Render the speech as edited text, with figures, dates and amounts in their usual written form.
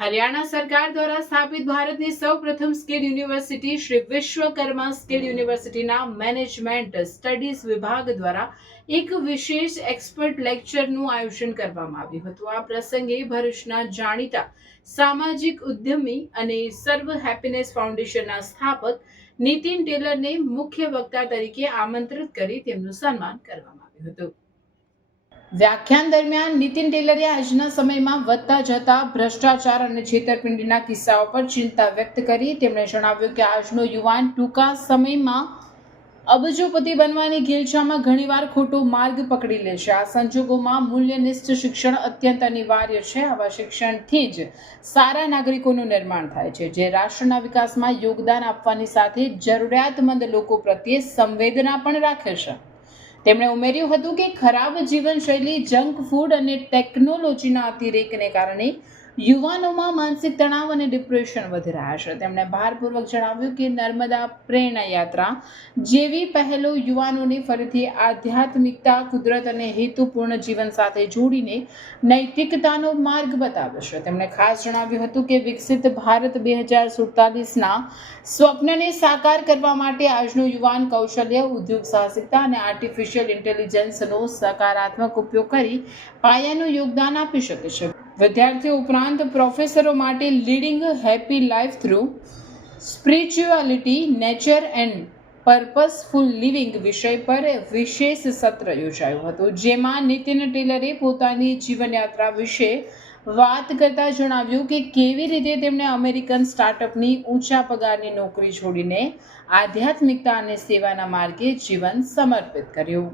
હરિયાણા સરકાર દ્વારા સ્થાપિત ભારતની સૌપ્રથમ skill university Shri Vishwakarma skill યુનિવર્સિટીના મેનેજમેન્ટ સ્ટડીઝ વિભાગ દ્વારા એક વિશેષ એક્સપર્ટ લેક્ચરનું આયોજન કરવામાં આવ્યું હતું. આ પ્રસંગે ભરૂચના જાણીતા સામાજિક ઉદ્યમી અને સર્વ હેપીનેસ ફાઉન્ડેશનના સ્થાપક નીતિન ટેલરને મુખ્ય વક્તા તરીકે આમંત્રિત કરી તેમનું સન્માન કરવામાં આવ્યું હતું. વ્યાખ્યાન દરમિયાન નીતિન ટેલરે આજના સમયમાં વધતા જતા ભ્રષ્ટાચાર અને છેતરપિંડીના કિસ્સાઓ પર ચિંતા વ્યક્ત કરી. તેમણે જણાવ્યું કે આજનો યુવાન ટૂંકા સમયમાં અબજોપતિ બનવાની ઘેલછામાં ઘણીવાર ખોટો માર્ગ પકડી લે છે. આ સંજોગોમાં મૂલ્યનિષ્ઠ શિક્ષણ અત્યંત અનિવાર્ય છે. આવા શિક્ષણથી જ સારા નાગરિકોનું નિર્માણ થાય છે, જે રાષ્ટ્રના વિકાસમાં યોગદાન આપવાની સાથે જરૂરિયાતમંદ લોકો પ્રત્યે સંવેદના પણ રાખે છે. તેમણે ઉમેર્યું હતું કે ખરાબ જીવનશૈલી, જંક ફૂડ અને ટેકનોલોજીના અતિરેકને કારણે યુવાનોમાં માનસિક તણાવ અને ડિપ્રેશન વધી રહ્યા છે. તેમણે ભારપૂર્વક જણાવ્યું કે નર્મદા પ્રેરણા યાત્રા જેવી પહેલો યુવાનોને ફરીથી આધ્યાત્મિકતા, કુદરત અને હેતુપૂર્ણ જીવન સાથે જોડીને નૈતિકતાનો માર્ગ બતાવે છે. તેમણે ખાસ જણાવ્યું હતું કે વિકસિત ભારત 2047ના સ્વપ્નને સાકાર કરવા માટે આજનો યુવાન કૌશલ્ય, ઉદ્યોગ સાહસિકતા અને આર્ટિફિશિયલ ઇન્ટેલિજન્સનો સકારાત્મક ઉપયોગ કરી પાયાનું યોગદાન આપી શકે છે. વિદ્યાર્થીઓ ઉપરાંત પ્રોફેસરો માટે leading happy life through spirituality, nature and purposeful living વિષય પર વિશેષ સત્ર યોજાયું હતું, જેમાં નીતિન ટેલરે પોતાની જીવનયાત્રા વિશે વાત કરતા જણાવ્યું કે કેવી રીતે તેમણે અમેરિકન સ્ટાર્ટઅપની ઊંચા પગારની નોકરી છોડીને આધ્યાત્મિકતા અને સેવાના માર્ગે જીવન સમર્પિત કર્યું.